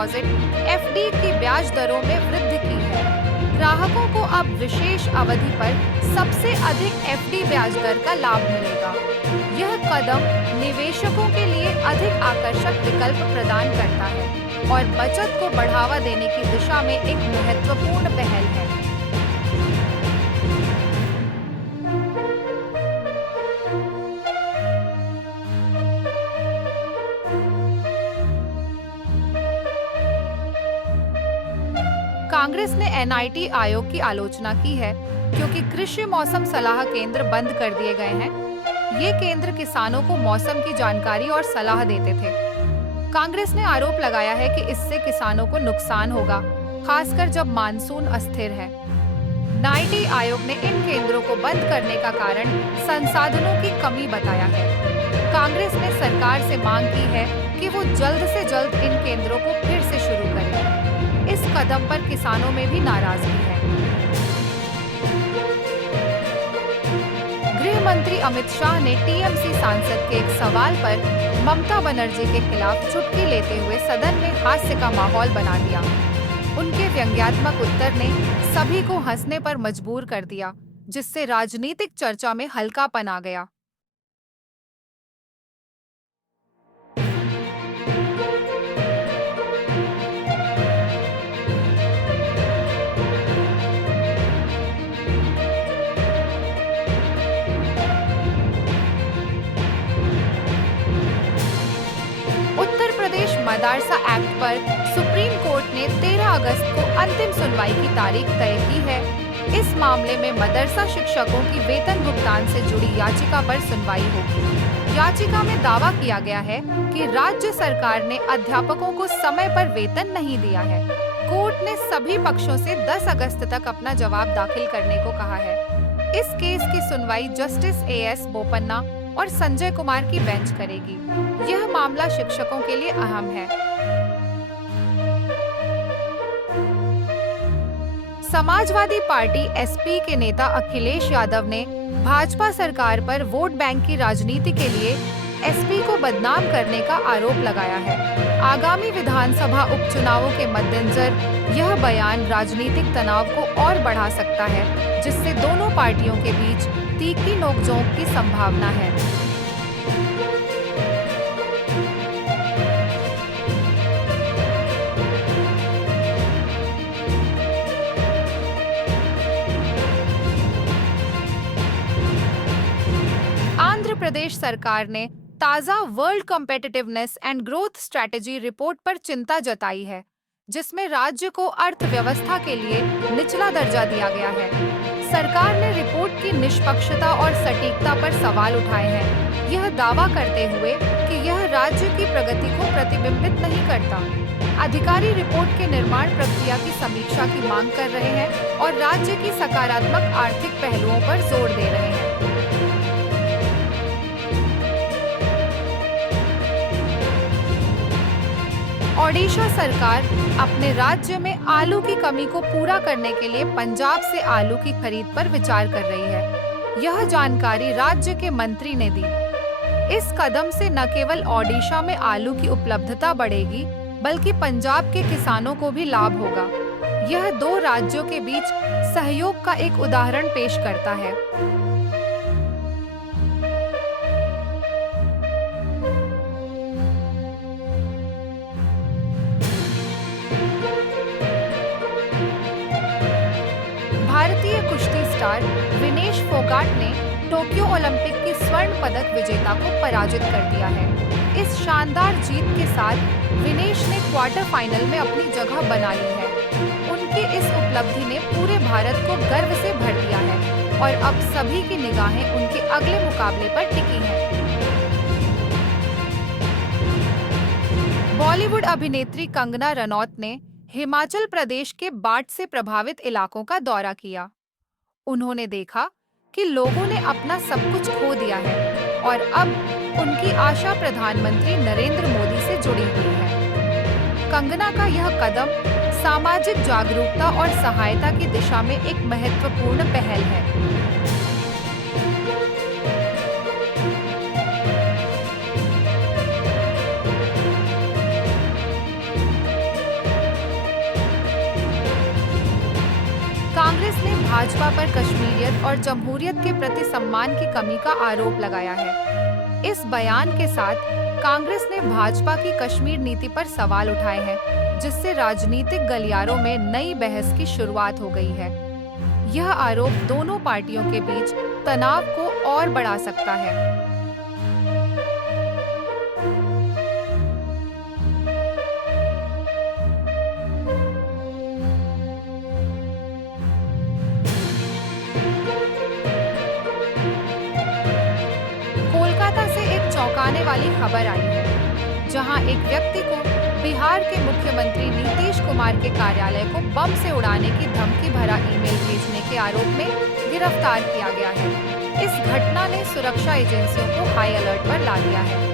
Deposit (FD) की ब्याज दरों में वृद्धि की है। ग्राहकों को अब विशेष अवधि पर सबसे अधिक एफडी ब्याज दर का लाभ मिलेगा। यह कदम निवेशकों के लिए अधिक आकर्षक विकल्प प्रदान करता है और बचत को बढ़ावा देने की दिशा में एक महत्वपूर्ण पहल है। कांग्रेस ने एनआईटी आयोग की आलोचना की है क्योंकि कृषि मौसम सलाह केंद्र बंद कर दिए गए हैं। ये केंद्र किसानों को मौसम की जानकारी और सलाह देते थे। कांग्रेस ने आरोप लगाया है कि इससे किसानों को नुकसान होगा, खासकर जब मानसून अस्थिर है। एनआईटी आयोग ने इन केंद्रों को बंद करने का कारण संसाधनों की कमी बताया है। कांग्रेस ने सरकार से मांग की है कि वो जल्द से जल्द इन केंद्रों को फिर से शुरू करे। इस कदम पर किसानों में भी नाराजगी है। गृह मंत्री अमित शाह ने टीएमसी सांसद के एक सवाल पर ममता बनर्जी के खिलाफ चुटकी लेते हुए सदन में हास्य का माहौल बना दिया। उनके व्यंग्यात्मक उत्तर ने सभी को हंसने पर मजबूर कर दिया, जिससे राजनीतिक चर्चा में हल्कापन आ गया। उत्तर प्रदेश मदरसा एक्ट पर सुप्रीम कोर्ट ने 13 अगस्त को अंतिम सुनवाई की तारीख तय की है। इस मामले में मदरसा शिक्षकों की वेतन भुगतान से जुड़ी याचिका पर सुनवाई होगी। याचिका में दावा किया गया है कि राज्य सरकार ने अध्यापकों को समय पर वेतन नहीं दिया है। कोर्ट ने सभी पक्षों से 10 अगस्त तक अपना जवाब दाखिल करने को कहा है। इस केस की सुनवाई जस्टिस एएस बोपन्ना और संजय कुमार की बेंच करेगी। यह मामला शिक्षकों के लिए अहम है। समाजवादी पार्टी एसपी के नेता अखिलेश यादव ने भाजपा सरकार पर वोट बैंक की राजनीति के लिए एसपी को बदनाम करने का आरोप लगाया है। आगामी विधानसभा उपचुनावों के मद्देनजर यह बयान राजनीतिक तनाव को और बढ़ा सकता है, जिससे दोनों पार्टियों के बीच तीखी नोकझोंक की संभावना है। आंध्र प्रदेश सरकार ने ताज़ा world competitiveness and growth strategy report पर चिंता जताई है, जिसमें राज्य को अर्थव्यवस्था के लिए निचला दर्जा दिया गया है। सरकार ने रिपोर्ट की निष्पक्षता और सटीकता पर सवाल उठाए हैं, यह दावा करते हुए कि यह राज्य की प्रगति को प्रतिबिंबित नहीं करता। अधिकारी रिपोर्ट के निर्माण प्रक्रिया की समीक्षा की मांग कर रहे हैं और राज्य की सकारात्मक आर्थिक पहलुओं पर जोर दे रहे हैं। ओडिशा सरकार अपने राज्य में आलू की कमी को पूरा करने के लिए पंजाब से आलू की खरीद पर विचार कर रही है। यह जानकारी राज्य के मंत्री ने दी। इस कदम से न केवल ओडिशा में आलू की उपलब्धता बढ़ेगी, बल्कि पंजाब के किसानों को भी लाभ होगा। यह दो राज्यों के बीच सहयोग का एक उदाहरण पेश करता है। भारतीय कुश्ती स्टार विनेश फोगाट ने टोक्यो ओलंपिक की स्वर्ण पदक विजेता को पराजित कर दिया है। इस शानदार जीत के साथ विनेश ने क्वार्टर फाइनल में अपनी जगह बना ली है। उनकी इस उपलब्धि ने पूरे भारत को गर्व से भर दिया है और अब सभी की निगाहें उनके अगले मुकाबले पर टिकी हैं। बॉलीवुड अभिनेत्री कंगना रनौत ने हिमाचल प्रदेश के बाढ़ से प्रभावित इलाकों का दौरा किया। उन्होंने देखा कि लोगों ने अपना सब कुछ खो दिया है और अब उनकी आशा प्रधानमंत्री नरेंद्र मोदी से जुड़ी हुई है। कंगना का यह कदम सामाजिक जागरूकता और सहायता की दिशा में एक महत्वपूर्ण पहल है। पर कश्मीरियत और जमहूरियत के प्रति सम्मान की कमी का आरोप लगाया है। इस बयान के साथ कांग्रेस ने भाजपा की कश्मीर नीति पर सवाल उठाए हैं, जिससे राजनीतिक गलियारों में नई बहस की शुरुआत हो गई है। यह आरोप दोनों पार्टियों के बीच तनाव को और बढ़ा सकता है। कोलकाता से एक चौंकाने वाली खबर आई है, जहां एक व्यक्ति को बिहार के मुख्यमंत्री नीतीश कुमार के कार्यालय को बम से उड़ाने की धमकी भरा ईमेल भेजने के आरोप में गिरफ्तार किया गया है। इस घटना ने सुरक्षा एजेंसियों को हाई अलर्ट पर ला दिया है।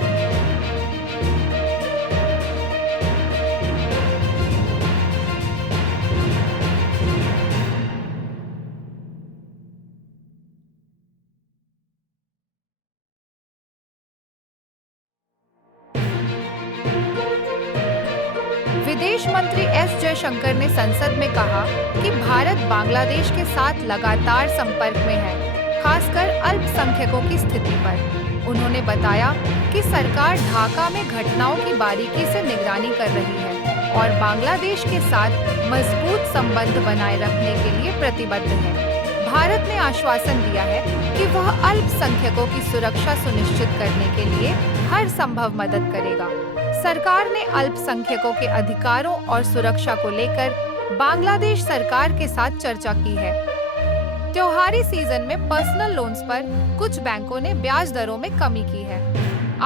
विदेश मंत्री एस जयशंकर ने संसद में कहा कि भारत बांग्लादेश के साथ लगातार संपर्क में है, खासकर अल्पसंख्यकों की स्थिति पर। उन्होंने बताया कि सरकार ढाका में घटनाओं की बारीकी से निगरानी कर रही है और बांग्लादेश के साथ मजबूत संबंध बनाए रखने के लिए प्रतिबद्ध है। भारत ने आश्वासन दिया है कि वह अल्पसंख्यकों की सुरक्षा सुनिश्चित करने के लिए हर संभव मदद करेगा। सरकार ने अल्पसंख्यकों के अधिकारों और सुरक्षा को लेकर बांग्लादेश सरकार के साथ चर्चा की है। त्योहारी सीजन में पर्सनल लोन्स पर कुछ बैंकों ने ब्याज दरों में कमी की है।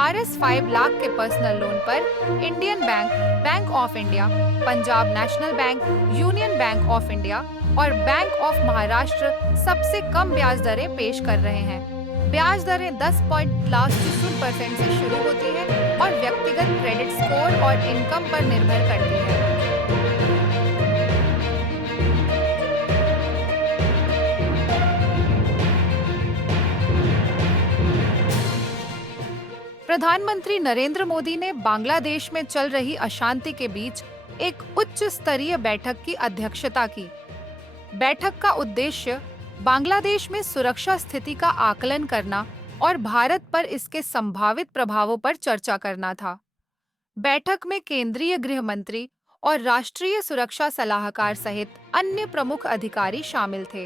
RS 5 लाख के पर्सनल लोन पर Indian bank, bank of India, Punjab national bank, union bank of India और बैंक ऑफ महाराष्ट्र सबसे कम ब्याज दरें पेश कर रहे हैं। ब्याज दरें 10.00% से शुरू होती है और व्यक्तिगत क्रेडिट स्कोर और इनकम पर निर्भर करती है। प्रधानमंत्री नरेंद्र मोदी ने बांग्लादेश में चल रही अशांति के बीच एक उच्च स्तरीय बैठक की अध्यक्षता की। बैठक का उद्देश्य बांग्लादेश में सुरक्षा स्थिति का आकलन करना और भारत पर इसके संभावित प्रभावों पर चर्चा करना था। बैठक में केंद्रीय गृह मंत्री और राष्ट्रीय सुरक्षा सलाहकार सहित अन्य प्रमुख अधिकारी शामिल थे।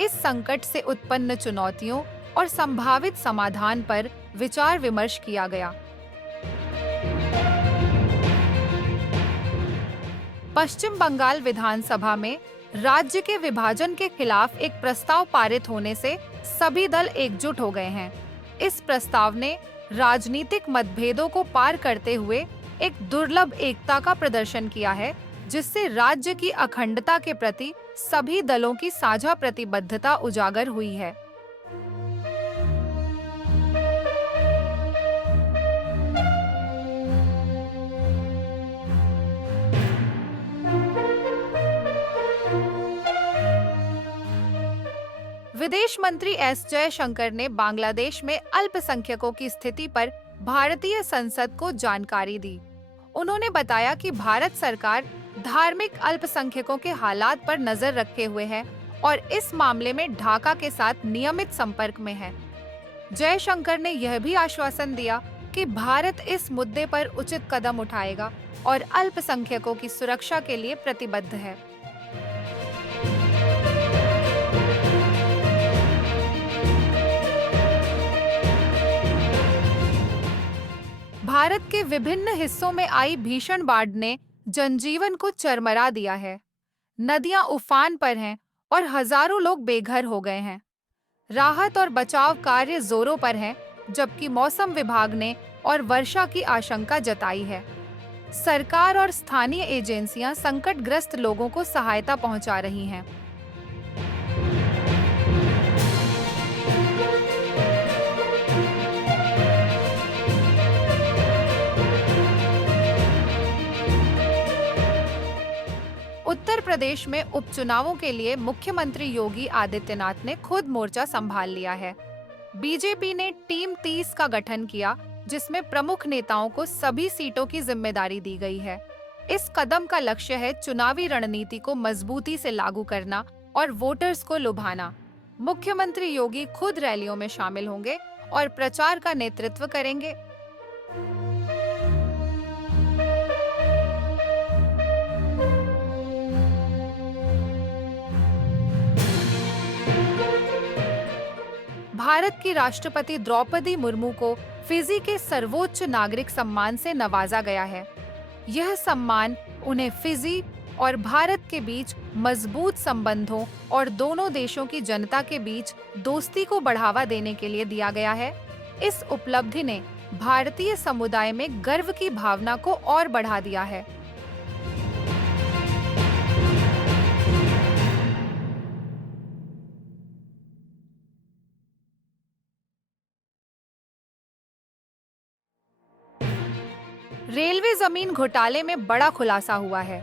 इस संकट से उत्पन्न चुनौतियों और संभावित समाधान पर विचार विमर्श किया गया। पश्चिम बंगाल विधानसभा में राज्य के विभाजन के खिलाफ एक प्रस्ताव पारित होने से सभी दल एकजुट हो गए हैं। इस प्रस्ताव ने राजनीतिक मतभेदों को पार करते हुए एक दुर्लभ एकता का प्रदर्शन किया है, जिससे राज्य की अखंडता के प्रति सभी दलों की साझा प्रतिबद्धता उजागर हुई है। विदेश मंत्री एस जयशंकर ने बांग्लादेश में अल्पसंख्यकों की स्थिति पर भारतीय संसद को जानकारी दी। उन्होंने बताया कि भारत सरकार धार्मिक अल्पसंख्यकों के हालात पर नजर रखे हुए है और इस मामले में ढाका के साथ नियमित संपर्क में है। जयशंकर ने यह भी आश्वासन दिया कि भारत इस मुद्दे पर उचित कदम उठाएगा और अल्पसंख्यकों की सुरक्षा के लिए प्रतिबद्ध है। भारत के विभिन्न हिस्सों में आई भीषण बाढ़ ने जनजीवन को चरमरा दिया है। नदियां उफान पर हैं और हजारों लोग बेघर हो गए हैं। राहत और बचाव कार्य जोरों पर हैं, जबकि मौसम विभाग ने और वर्षा की आशंका जताई है। सरकार और स्थानीय एजेंसियां संकटग्रस्त लोगों को सहायता पहुंचा रही हैं। उत्तर प्रदेश में उपचुनावों के लिए मुख्यमंत्री योगी आदित्यनाथ ने खुद मोर्चा संभाल लिया है। बीजेपी ने टीम 30 का गठन किया, जिसमें प्रमुख नेताओं को सभी सीटों की जिम्मेदारी दी गई है। इस कदम का लक्ष्य है चुनावी रणनीति को मजबूती से लागू करना और वोटर्स को लुभाना। मुख्यमंत्री योगी खुद रैलियों में शामिल होंगे और प्रचार का नेतृत्व करेंगे। भारत की राष्ट्रपति द्रौपदी मुर्मू को फिजी के सर्वोच्च नागरिक सम्मान से नवाजा गया है। यह सम्मान उन्हें फिजी और भारत के बीच मजबूत संबंधों और दोनों देशों की जनता के बीच दोस्ती को बढ़ावा देने के लिए दिया गया है। इस उपलब्धि ने भारतीय समुदाय में गर्व की भावना को और बढ़ा दिया है। रेलवे जमीन घोटाले में बड़ा खुलासा हुआ है।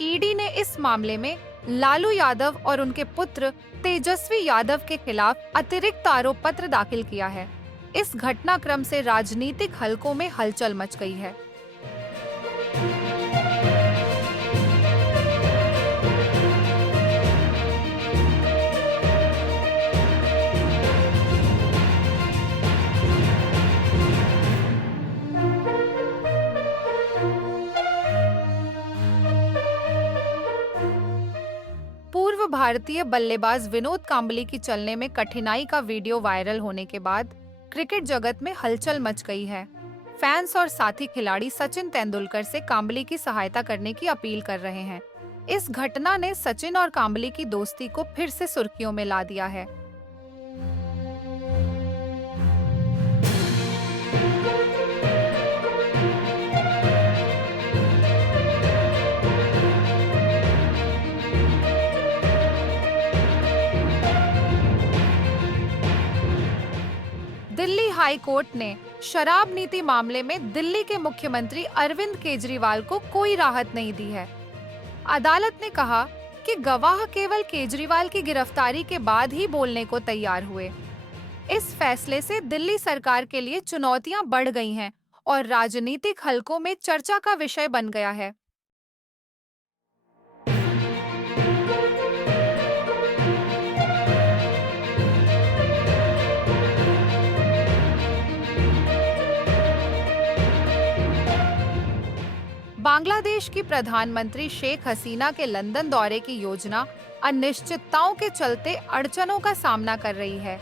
ईडी ने इस मामले में लालू यादव और उनके पुत्र तेजस्वी यादव के खिलाफ अतिरिक्त आरोप पत्र दाखिल किया है। इस घटनाक्रम से राजनीतिक हलकों में हलचल मच गई है। पूर्व भारतीय बल्लेबाज विनोद कांबली की चलने में कठिनाई का वीडियो वायरल होने के बाद क्रिकेट जगत में हलचल मच गई है। फैंस और साथी खिलाड़ी सचिन तेंदुलकर से कांबली की सहायता करने की अपील कर रहे हैं। इस घटना ने सचिन और कांबली की दोस्ती को फिर से सुर्खियों में ला दिया है। दिल्ली हाई कोर्ट ने शराब नीति मामले में दिल्ली के मुख्यमंत्री अरविंद केजरीवाल को कोई राहत नहीं दी है। अदालत ने कहा कि गवाह केवल केजरीवाल की गिरफ्तारी के बाद ही बोलने को तैयार हुए। इस फैसले से दिल्ली सरकार के लिए चुनौतियां बढ़ गई हैं और राजनीतिक हलकों में चर्चा का विषय बन गया है। बांग्लादेश की प्रधानमंत्री शेख हसीना के लंदन दौरे की योजना अनिश्चितताओं के चलते अड़चनों का सामना कर रही है।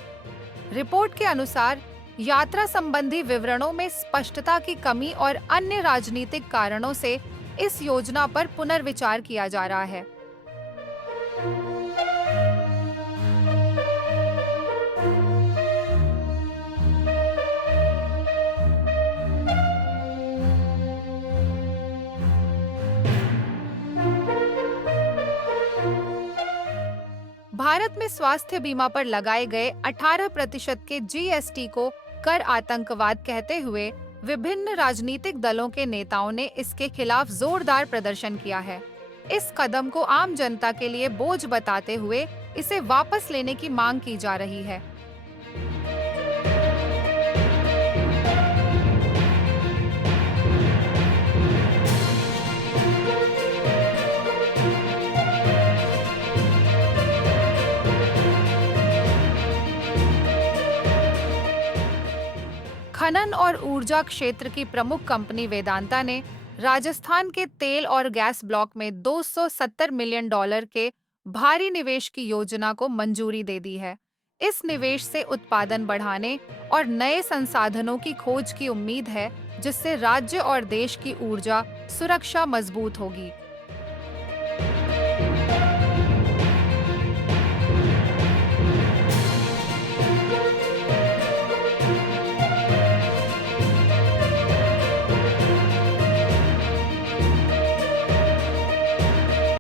रिपोर्ट के अनुसार यात्रा संबंधी विवरणों में स्पष्टता की कमी और अन्य राजनीतिक कारणों से इस योजना पर पुनर्विचार किया जा रहा है। भारत में स्वास्थ्य बीमा पर लगाए गए 18% के जीएसटी को कर आतंकवाद कहते हुए विभिन्न राजनीतिक दलों के नेताओं ने इसके खिलाफ जोरदार प्रदर्शन किया है। इस कदम को आम जनता के लिए बोझ बताते हुए इसे वापस लेने की मांग की जा रही है। खनन और ऊर्जा क्षेत्र की प्रमुख कंपनी वेदांता ने राजस्थान के तेल और गैस ब्लॉक में $270 मिलियन के भारी निवेश की योजना को मंजूरी दे दी है। इस निवेश से उत्पादन बढ़ाने और नए संसाधनों की खोज की उम्मीद है, जिससे राज्य और देश की ऊर्जा सुरक्षा मजबूत होगी।